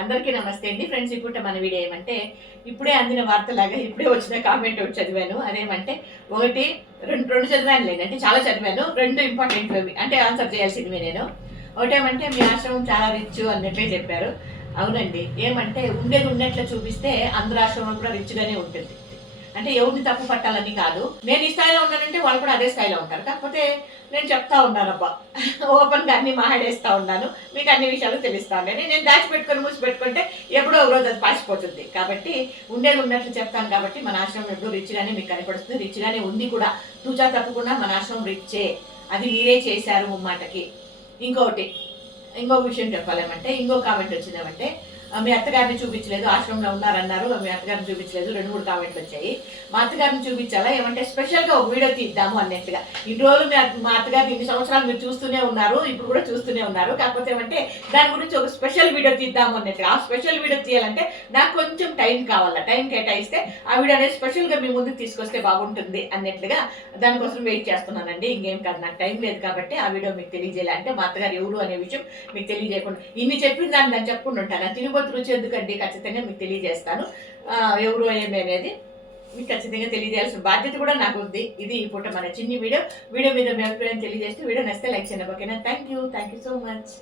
అందరికీ నమస్తే అండి ఫ్రెండ్స్. ఇప్పుడు మన వీడియో ఏమంటే ఇప్పుడే అందిన వార్తలాగా ఇప్పుడే వచ్చిన కామెంట్ ఒకటి చదివాను. అదేమంటే ఒకటి రెండు చదివాను లేండి, అంటే చాలా చదివాను. రెండు ఇంపార్టెంట్ అంటే ఆన్సర్ చేయాల్సింది నేను. ఒకటేమంటే మీ ఆశ్రమం చాలా రిచ్ అన్నట్లే చెప్పారు. అవునండి, ఏమంటే ఉండేది ఉన్నట్లు చూపిస్తే అందరి ఆశ్రమం కూడా రిచ్గానే ఉంటుంది. అంటే ఎవరిని తప్పు పట్టాలని కాదు. నేను ఈ స్థాయిలో ఉన్నానంటే వాళ్ళు కూడా అదే స్థాయిలో ఉంటారు. కాకపోతే నేను చెప్తా ఉన్నాను అబ్బా, ఓపెన్గా అన్ని మాట్లాడేస్తూ ఉన్నాను, మీకు అన్ని విషయాలు తెలుస్తా ఉన్నాను. నేను దాచిపెట్టుకొని మూసిపెట్టుకుంటే ఎప్పుడో ఒక రోజు అది పాసిపోతుంది. కాబట్టి ఉండేది ఉన్నట్లు చెప్తాను. కాబట్టి మన ఆశ్రమం ఎప్పుడు రిచ్గానే మీకు కనపడుతుంది, రిచ్గానే ఉంది కూడా. తూచా తప్పకుండా మన ఆశ్రమం రిచ్చే, అది మీరే చేశారు ముమ్మాటకి. ఇంకో విషయం చెప్పాలేమంటే, ఇంకో కామెంట్ వచ్చిందేమంటే మీ అత్తగారిని చూపించలేదు, ఆశ్రమంలో ఉన్నారన్నారు, మీ అత్తగారిని చూపించలేదు, 2-3 కామెంట్లు వచ్చాయి. మా అత్తగారిని చూపించాలా ఏమంటే స్పెషల్గా ఒక వీడియో తీద్దాము అన్నట్లుగా. ఇన్ని రోజులు మా అత్తగారిని ఇన్ని సంవత్సరాలు మీరు చూస్తూనే ఉన్నారు, ఇప్పుడు కూడా చూస్తూనే ఉన్నారు. కాకపోతే ఏమంటే దాని గురించి ఒక స్పెషల్ వీడియో తీద్దాము అన్నట్లుగా. ఆ స్పెషల్ వీడియో తీయాలంటే నాకు కొంచెం టైం కావాలా, టైం కేటాయిస్తే ఆ వీడియో అనేది స్పెషల్గా మీ ముందుకు తీసుకొస్తే బాగుంటుంది అన్నట్లుగా దానికోసం వెయిట్ చేస్తున్నానండి. ఇంకేం కాదు, నాకు టైం లేదు కాబట్టి ఆ వీడియో మీకు తెలియజేయాలి. అంటే మా అత్తగారు ఎవరు అనే విషయం మీకు తెలియజేయకుండా ఇన్ని చెప్పిన దాన్ని చెప్పుకుంటూ ఉంటాను. తిరుగుబోతు రుచి ఎందుకండి, ఖచ్చితంగా మీకు తెలియజేస్తాను ఎవరు ఏమి అనేది. మీకు ఖచ్చితంగా తెలియజేయాల్సిన బాధ్యత కూడా నాకు ఉంది. ఇది ఈ పూట మన చిన్ని వీడియో మీద మీ అభిప్రాయం తెలియజేస్తే వీడియో నచ్చితే లైక్ చేయండి. ఓకేనా? Thank you so much.